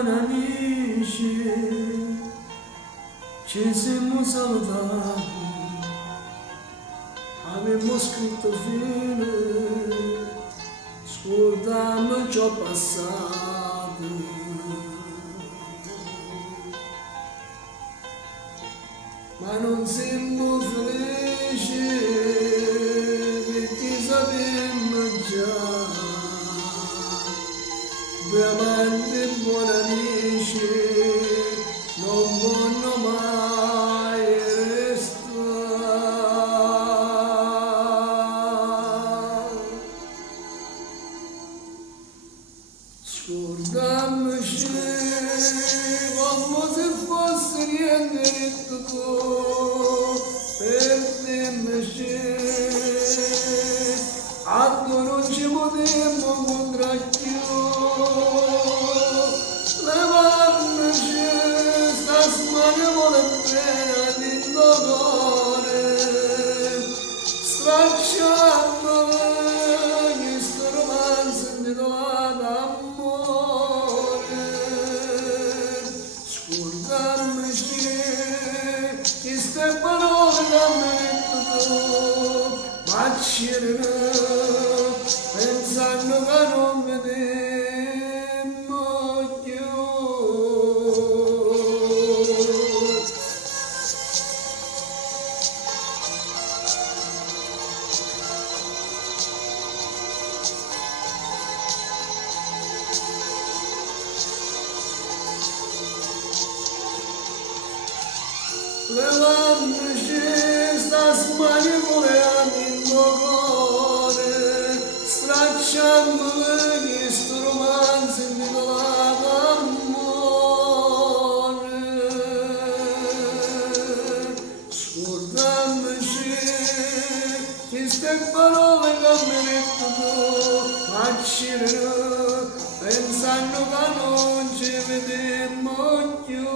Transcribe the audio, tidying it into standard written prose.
buoni amici, ci siamo salutati, abbiamo scritto fine, scordiamo ciò passato. Ma non siamo felici perché sappiamo già, due amanti buoni amici non possono mai restare. Scordiamoci come se fosse niente tu, perdiamoci, a tu non ci potremmo incontrare più. Levandoci, sta smagliamo pena di dolore, stracciando questo romanzo intitolato amore. Scordarmici che ste parole che mi hai detto tu, ma c'erano pensando che non vedemmo più. Levandoci sta smanipolando il mio cuore, stracciando questo romanzo intitolato amore. Scordandoci che ste parole che mi hai detto tu, ma c'erano pensando che non ci vedemmo più.